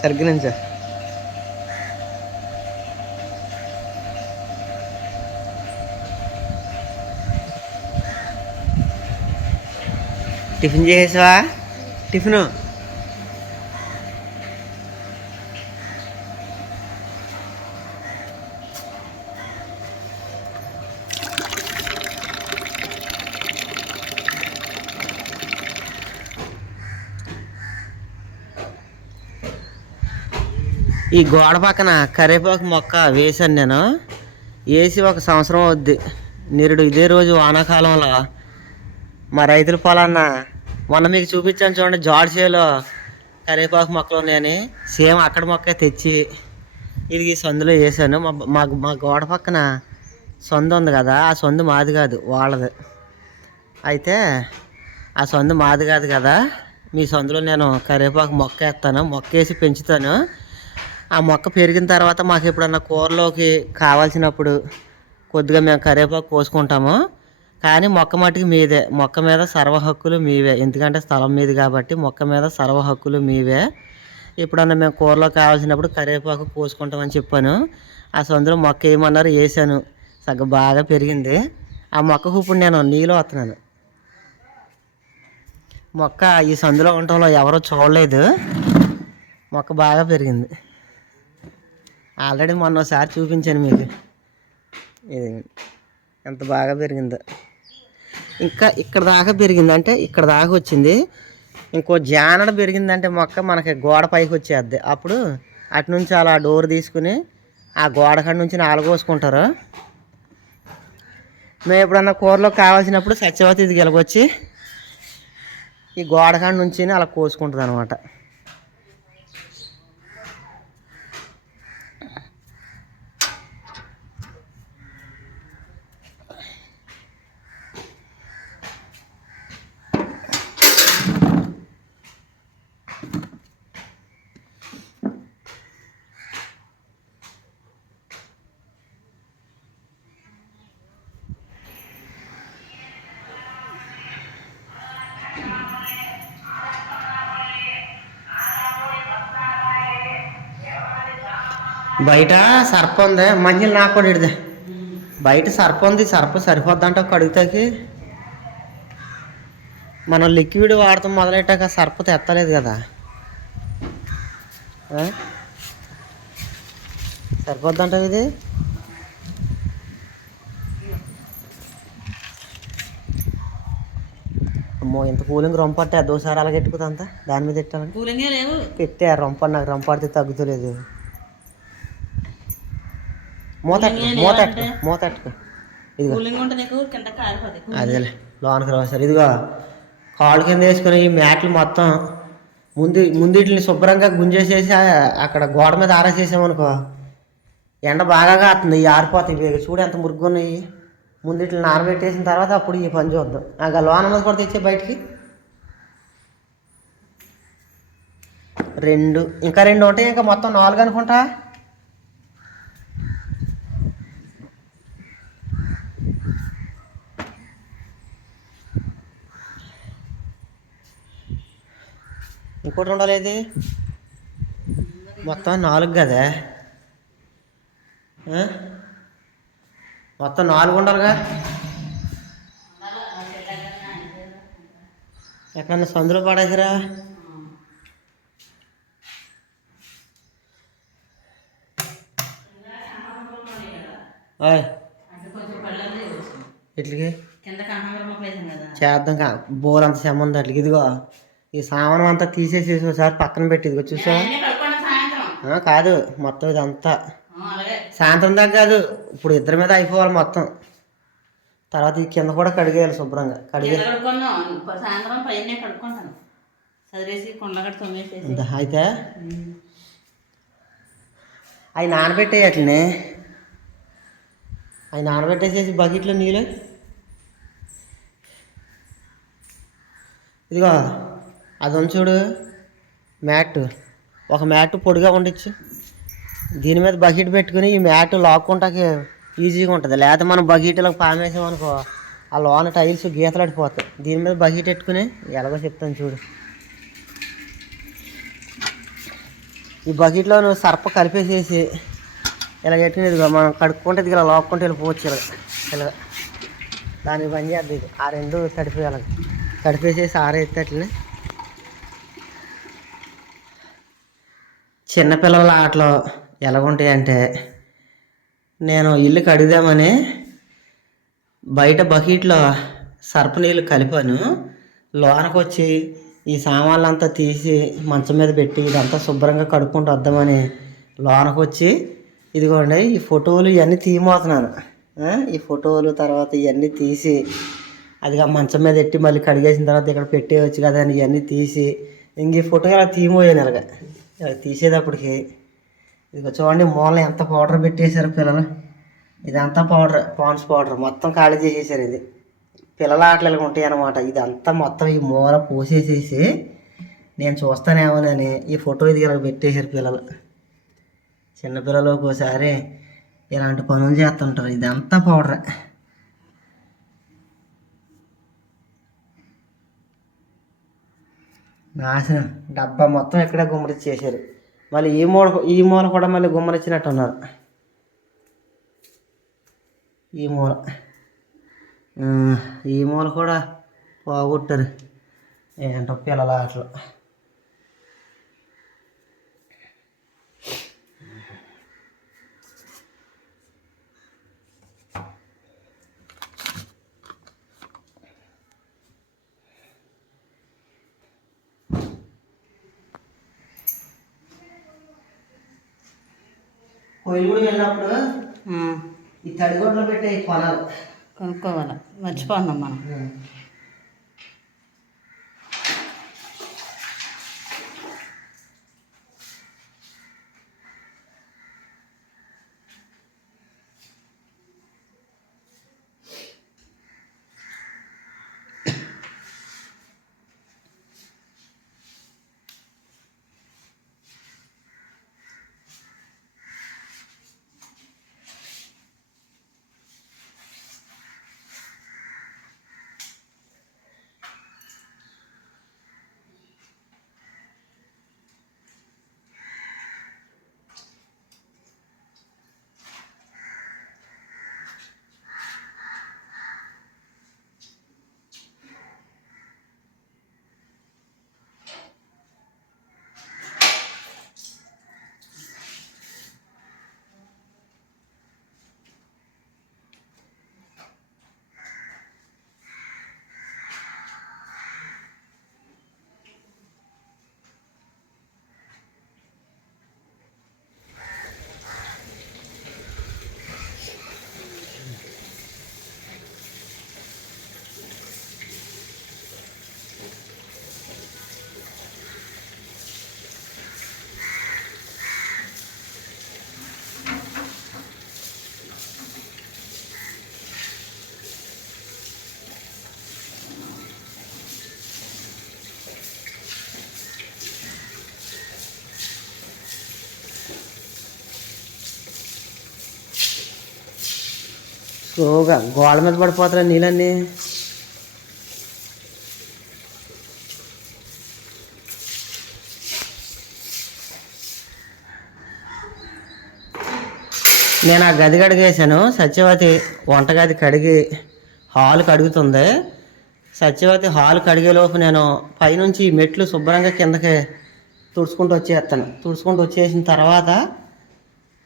సరిగ్గా sir tiffin చేసేసావా? Tiffin? ఈ గోడ పక్కన కరివేపాకు మొక్క వేశాను నేను. వేసి ఒక సంవత్సరం అవుద్ది. నిరుడు ఇదే రోజు వానాకాలంలో మా రైతుల పొలాన్న మొన్న మీకు చూపించాను చూడండి జాడ్సేలో కరివేపాకు మొక్కలు ఉన్నాయని. సేమ్ అక్కడ మొక్క తెచ్చి ఇది ఈ సందులో వేసాను మా మా మా గోడ పక్కన సందు ఉంది కదా ఆ సందు మాది కాదు వాళ్ళది. అయితే ఆ సందు మాది కాదు కదా మీ సందులో నేను కరివేపాకు మొక్క వేస్తాను మొక్క వేసి పెంచుతాను. ఆ మొక్క పెరిగిన తర్వాత మాకు ఎప్పుడన్నా కూరలోకి కావాల్సినప్పుడు కొద్దిగా మేము కరివేపాకు కోసుకుంటాము. కానీ మొక్క మట్టికి మీదే. మొక్క మీద సర్వ హక్కులు మీవే. ఎందుకంటే స్థలం మీది కాబట్టి మొక్క మీద సర్వ హక్కులు మీవే. ఎప్పుడన్నా మేము కూరలో కావాల్సినప్పుడు కరివేపాకు కోసుకుంటామని చెప్పాను. ఆ సందులో మొక్క వేయమన్నారు వేసాను సగ బాగా పెరిగింది. ఆ మొక్కకు ఇప్పుడు నేను నీళ్ళు వస్తున్నాను. మొక్క ఈ సందులో ఉండటంలో ఎవరో చూడలేదు. మొక్క బాగా పెరిగింది. ఆల్రెడీ మొన్న ఒకసారి చూపించాను మీకు. ఇది ఎంత బాగా పెరిగిందో. ఇంకా ఇక్కడ దాకా పెరిగింది అంటే ఇక్కడ దాకా వచ్చింది. ఇంకో జానడ పెరిగిందంటే మొక్క మనకి గోడ పైకి వచ్చేద్ది. అప్పుడు అటు నుంచి అలా డోర్ తీసుకుని ఆ గోడ కాడ నుంచి నాలుగోసుకుంటారు మేము ఎప్పుడన్నా కూరలో కావాల్సినప్పుడు సత్యవతి ఇది గెలకొచ్చి ఈ గోడ కాడ నుంచి అలా కోసుకుంటుంది అనమాట బయట సర్ప ఉంది. మంచిలు నాకు కూడా ఇడిదే. బయట సర్ప ఉంది. సర్ప సరిపోద్దంట కడుగుతాకి మనం లిక్విడ్ వాడటం మొదలెట్టాక సర్ప తెత్తలేదు కదా? సరిపోద్దంట ఇది? అమ్మో ఇంత కూలింగ్ రొంపట్టే అదోసారి అలాగ ఎట్టుకుదంతా దాని మీద లేవు పెట్టే రొంప నాకు రొంపడితే తగ్గుతలేదు. మూతట్టుకో మూతట్టుకో ఇదిగో. నీకు అదేలే లోనకి రా సార్. ఇదిగో కాళ్ళు కింద వేసుకుని ఈ మ్యాట్లు మొత్తం ముందు ముందు వీటిని శుభ్రంగా గుంజేసేసి అక్కడ గోడ మీద ఆరేసేసామనుకో ఎండ బాగా కాస్తుంది ఆరిపోతాయి. ఇవి చూడు ఎంత మురుగున్నాయి ముందు ఇట్లా నానబెట్టేసిన తర్వాత అప్పుడు ఈ పని చూద్దాం. ఆ లోన కూడా తెచ్చే బయటికి. రెండు ఇంకా రెండు ఉంటాయి? ఇంకా మొత్తం నాలుగు అనుకుంటా. ఇంకోటి ఉండలేదు మొత్తం నాలుగు కదా? మొత్తం నాలుగు ఉండాలిగా? ఎక్కడన్నా సందులో పడేసిరా? కదా చేద్దాం కా బోర్ అంత సెమ్మంది అట్లకి ఇదిగో. ఈ సామానం అంతా తీసేసేసి ఒకసారి పక్కన పెట్టి ఇదిగో చూసా. కాదు మొత్తం ఇదంతా. సాయంత్రం దాకా కాదు ఇప్పుడు ఇద్దరి మీద అయిపోవాలి మొత్తం. తర్వాత ఈ కింద కూడా కడిగేయాలి శుభ్రంగా కడిగే అయితే. అవి నానబెట్టే అట్లనే. అవి నానబెట్టేసేసి బకెట్లో నీళ్ళు. ఇదిగో. అది ఉంది చూడు. మ్యాట్. ఒక మ్యాట్ పొడిగా ఉండొచ్చు. దీని మీద బకెట్ పెట్టుకుని ఈ మ్యాట్ లాక్కుంటాకి ఈజీగా ఉంటుంది. లేకపోతే మనం బకెట్లో పామేసామనుకో ఆ లోన టైల్స్ గీతలాడిపోతాయి దీని మీద బకెట్ పెట్టుకుని ఎలాగో చెప్తాను చూడు. ఈ బకెట్లో నువ్వు సర్ప కలిపేసేసి ఇలా పెట్టుకుని ఇదిగో మనం కడుక్కుంటే ఇది ఇలా లాక్కుంటే వెళ్ళిపోవచ్చు ఇలా ఇలా దానికి పని చేద్దాం ఇది. ఆ రెండు తడిపేయాలి. తడిపేసేసి ఆరేసేటట్లనే చిన్నపిల్లల ఆటలు ఎలాగుంటాయంటే నేను ఇల్లు కడుగుదామని బయట బకెట్లో సర్ప నీళ్ళు కలిపాను. లోనకొచ్చి ఈ ఈ సామాన్లంతా తీసి మంచం మీద పెట్టి ఇదంతా శుభ్రంగా కడుక్కుంటూ వద్దామని లోనకొచ్చి ఇదిగోండి ఈ ఫోటోలు ఇవన్నీ తీయమోతున్నాను ఈ ఫోటోలు తర్వాత ఇవన్నీ తీసి అది మంచం మీద పెట్టి మళ్ళీ కడిగేసిన తర్వాత ఇక్కడ పెట్టేయచ్చు కదా అని ఇవన్నీ తీసి ఇంక ఈ ఫోటో ఇలా తీయమోయాను ఇలాగ? తీసేటప్పటికి ఇదిగో చూడండి మూల ఎంత పౌడర్ పెట్టేశారు పిల్లలు. ఇదంతా పౌడర్ పాన్స్ పౌడర్ మొత్తం ఖాళీ చేసేసారు ఇది. పిల్లల ఆటలు ఉంటాయి అన్నమాట ఇదంతా మొత్తం ఈ మూల పోసేసేసి నేను చూస్తానేమోనని ఈ ఫోటో ఇది ఇలా పెట్టేశారు పిల్లలు. చిన్నపిల్లలు ఒక్కోసారి ఇలాంటి పనులు చేస్తుంటారు. ఇదంతా పౌడర్ నాశనం. డబ్బా మొత్తం ఇక్కడే గుమ్మరిచ్చేసారు మళ్ళీ ఈ మూల ఈ మూల కూడా మళ్ళీ గుమ్మరిచ్చినట్టు ఉన్నారు. ఈ మూల. ఈ మూల కూడా పోగొట్టారు. ఏంటో పిల్లల ఆటలు పొయ్యిలు కూడా వెళ్ళినప్పుడు ఈ తడిగొడ్లు పెట్టే కొనాలి కొనుక్కోవాలి. మర్చిపోతున్నాం మనం. స్లోగా గోడ మీద పడిపోతారా నీళ్ళన్నీ? నేను ఆ గది కడిగేసాను సత్యవతి వంటగది కడిగి హాల్ కడుగుతుంది. సత్యవతి హాల్ కడిగేలోపు నేను పైనుంచి మెట్లు శుభ్రంగా కిందకి తుడుచుకుంటూ వచ్చేస్తాను. తుడుచుకుంటూ వచ్చేసిన తర్వాత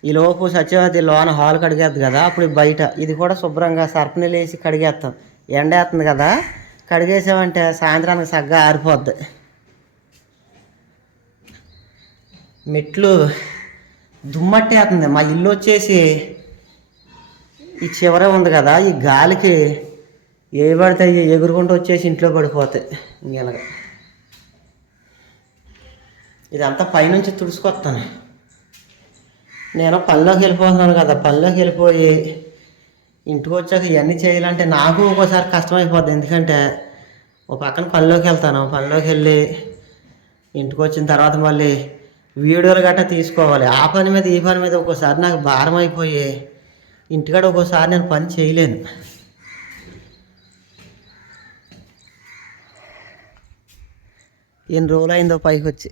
ఈ లోపు సత్యవతి లోన హాల్ కడిగేద్ది కదా అప్పుడు బయట. ఇది కూడా శుభ్రంగా సర్పనీళ్ళు వేసి కడిగేస్తాం. ఎండేస్తుంది కదా కడిగేసామంటే సాయంత్రానికి సగ్గా ఆరిపోద్ది. మెట్లు దుమ్మట్టేస్తుంది మా ఇల్లు వచ్చేసి ఈ చివర ఉంది కదా ఈ గాలికి ఏ పడితే ఎగురుకుంటూ వచ్చేసి ఇంట్లో పడిపోతాయి. ఇంకెలాగ ఇదంతా పైనుంచి తుడుచుకొస్తాను. నేను పనిలోకి వెళ్ళిపోతున్నాను కదా పనిలోకి వెళ్ళిపోయి ఇంటికి వచ్చాక ఇవన్నీ చేయాలంటే నాకు ఒక్కోసారి కష్టమైపోద్ది. ఎందుకంటే ఓ పక్కన పనిలోకి వెళ్తాను. పనిలోకి వెళ్ళి ఇంటికి వచ్చిన తర్వాత మళ్ళీ వీడియోలు గట్టా తీసుకోవాలి. ఆ పని మీద ఈ పని మీద ఒక్కోసారి నాకు భారం అయిపోయి ఇంటికాడ ఒక్కోసారి నేను పని చేయలేను. ఎన్ని రోజులు అయిందో పైకి వచ్చి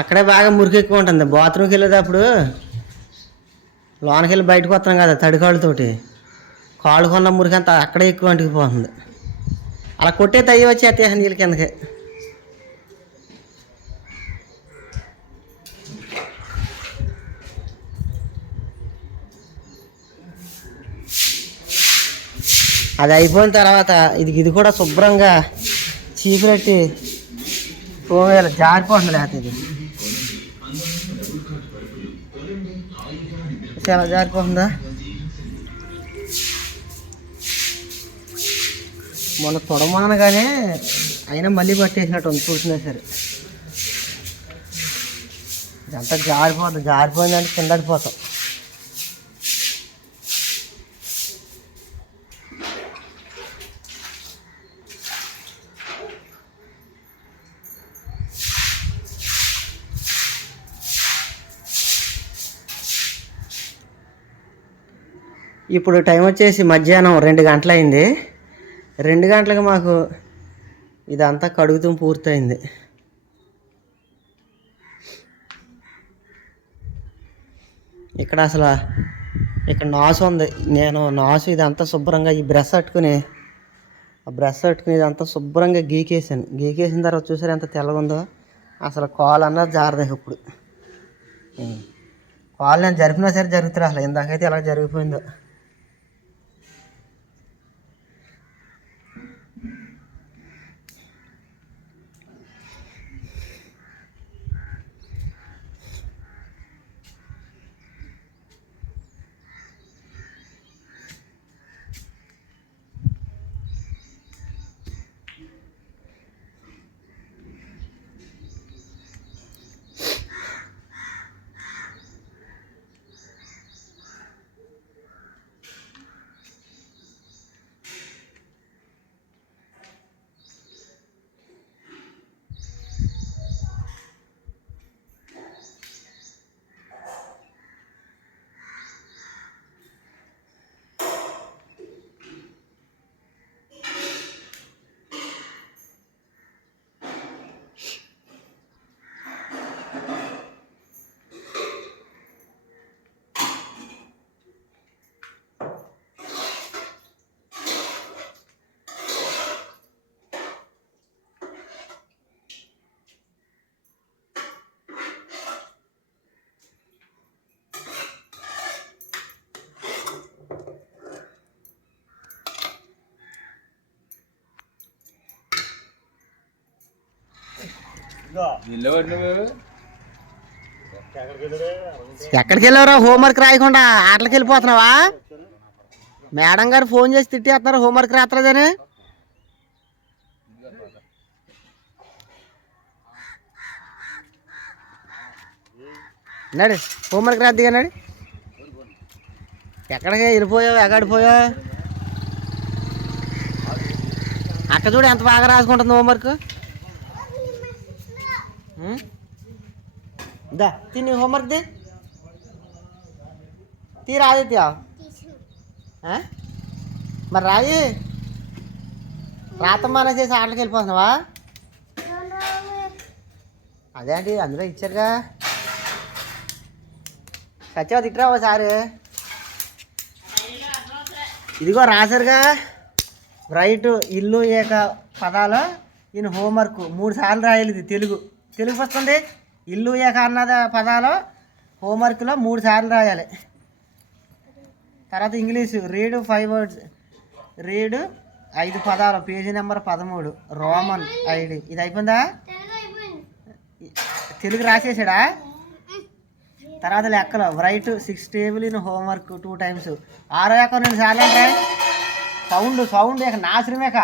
అక్కడే బాగా మురికి ఎక్కువ ఉంటుంది. బాత్రూమ్కి వెళ్ళేటప్పుడు లోనకి వెళ్ళి బయటకు వస్తున్నాం కదా తడికాళ్ళతోటి. కాళ్ళు కొన్న మురికి అంతా అక్కడే ఎక్కువ అంటుకుపోతుంది. అలా కొట్టే తయ్యి వచ్చి అత్తే నీళ్ళ కిందకి. అది అయిపోయిన తర్వాత ఇది ఇది కూడా శుభ్రంగా చీపురెట్టి పోవేయాలి జారిపోతుంది లేకపోతే ఇది. చాలా జారిపోతుందా మొన్న తొడమానగానే అయినా మళ్ళీ పట్టేసినట్టు ఉంది చూసినా సరే. ఇదంతా జారిపోతుంది జారిపోయిందంటే కిందడిపోతాం ఇప్పుడు టైం వచ్చేసి మధ్యాహ్నం రెండు గంటలైంది. రెండు గంటలకు మాకు ఇదంతా కడుగుతూ పూర్తయింది. ఇక్కడ అసలు ఇక్కడ నాసు ఉంది. నేను నాసు ఇదంతా శుభ్రంగా ఈ బ్రష్ పట్టుకుని ఆ బ్రష్ పట్టుకుని ఇదంతా శుభ్రంగా గీకేసాను గీకేసిన తర్వాత చూసారు ఎంత తెల్లగా ఉందో? అసలు కాల్ అన్నది జారదే ఇప్పుడు. కాల్ నేను జరిపినా సరే జరుగుతుంది అసలు. ఇందాకైతే ఎలా జరిగిపోయిందో. ఎక్కడికి వెళ్ళావురా హోంవర్క్ రాయకుండా ఆటలకి వెళ్ళిపోతున్నావా? మేడం గారు ఫోన్ చేసి తిట్టేస్తున్నారు. హోంవర్క్ రాత్రదని. నడు హోంవర్క్ రాద్దిగా నడు. ఎక్కడికి వెళ్ళిపోయావు? ఎక్కడిపోయావు అక్క చూడు ఎంత బాగా రాసుకుంటుంది హోంవర్క్? దా తిని హోంవర్క్ ది తీ రాదిత్య మరి రాయి రాతమ్మాన చేసి ఆటలకి వెళ్ళిపోతున్నావా అదే అండి అందులో ఇచ్చారుగా? సత్యవతి తిట్టరా ఒకసారి ఇదిగో రాశారుగా రైట్ ఇల్లు ఏక పదాలు ఈయన హోంవర్క్ మూడు సార్లు రాయాలి ఇది తెలుగు. తెలుగు వస్తుంది ఇల్లు ఏక అన్నద పదాలు హోంవర్క్లో మూడు సార్లు రాయాలి. తర్వాత English read five words read ఐదు పదాలు పేజీ నెంబర్ పదమూడు రోమన్ ఐడి. ఇది అయిపోయిందా? తెలుగు రాసేసాడా? తర్వాత లెక్కలు write six table in homework two times ఆరో ఎక్క రెండు సార్లు అంటే? సౌండ్ సౌండ్ ఇక నాశనమేక.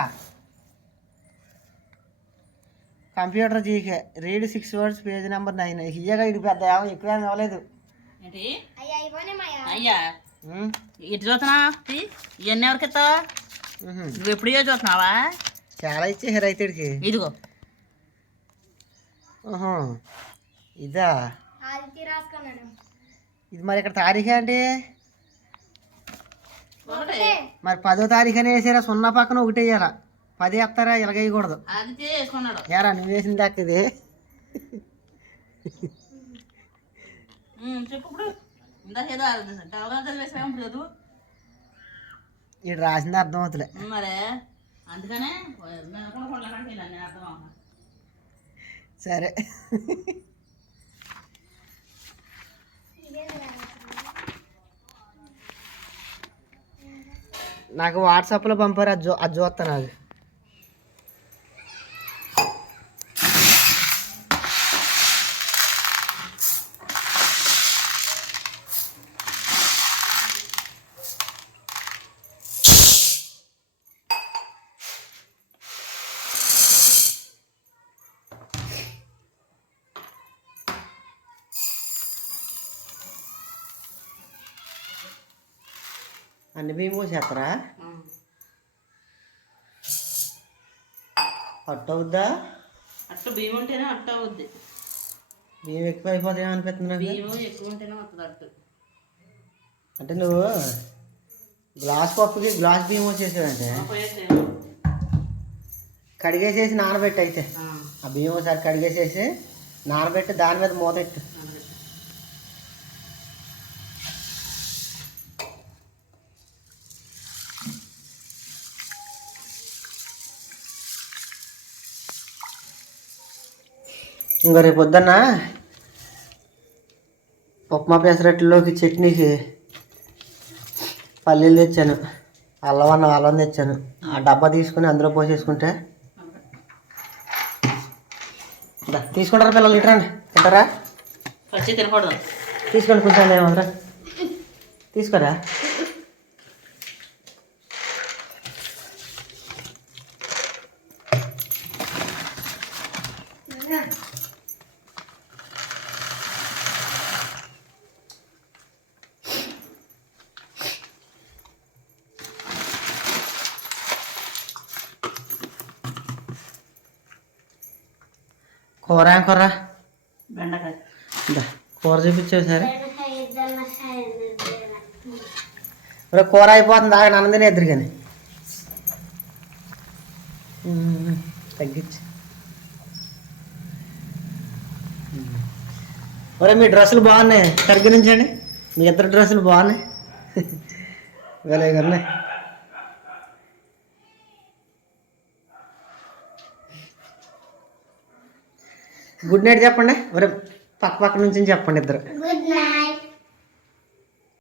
Computer GK. Read six words page number nine. ఇయ్యగా ఇది పెద్ద ఏమో ఎక్కువ ఏమీ ఇవ్వలేదు ఏంటి? అయ్యా ఉమ్, ఇటు చూస్తున్నా? ఇవన్నీ ఎవరికి ఇస్తావా. నువ్వు ఎప్పుడు చూస్తున్నావా? చాలా ఇచ్చేసారు రైతుడికి. ఇదిగో. ఇదా? ఇది మరి ఇక్కడ తారీఖే అంటే మరి పదో తారీఖు అని వేసారా? సున్నా పక్కన ఒకటి వేయాలా పది వేస్తారా ఇలాగ వేయకూడదు. అది చేసుకున్నాడు ఏరా నువ్వు వేసిన దాకా ఇది. ఇటు రాసింది అర్థం అవుతులే. సరే. నాకు వాట్సాప్లో పంపారు అది చూ అది చూస్తా నాకు అన్ని బియ్యం పోసేస్తారా. పట్టు అవుద్దా అట్టు బియ్యం ఉంటేనే అట్టు అవుద్ది. బియ్యం ఎక్కువ అయిపోతాయి అనిపిస్తుంది బియ్యం ఎక్కువ ఉంటేనే వస్తుంది అట్టు. అంటే నువ్వు గ్లాస్ పప్పుకి గ్లాస్ బియ్యం వచ్చేసావంటే. కడిగేసేసి నానబెట్టి అయితే. ఆ, ఆ బియ్యం ఒకసారి కడిగేసేసి నానబెట్టి దాని మీద మూతెట్టు అలాగే. ఇంకా రేపు పొద్దున్న ఉప్మా పెసరట్లోకి చట్నీకి పల్లీలు తెచ్చాను. అల్లం అల్లం తెచ్చాను. ఆ డబ్బా తీసుకుని అందులో పోసేసుకుంటే. తీసుకుంటారా పిల్లలు ఇట్రండి తింటారా? తినకూడదు. తీసుకోండి కొంచెం ఏమన్నా తీసుకోరా. కూర ఏం కూర? బెండకాయ. కూర చూపించావు సరే మరి కూర అయిపోతుంది ఆగ అన్నదినే ఎదురు కానీ. తగ్గించి. ఒరే మీ డ్రెస్సులు బాగున్నాయి. పరిగణించండి మీ ఇద్దరు డ్రెస్సులు బాగున్నాయి. ఉన్నాయి గుడ్ నైట్ చెప్పండి. ఎవరు పక్క పక్క నుంచి చెప్పండి ఇద్దరు. Good night.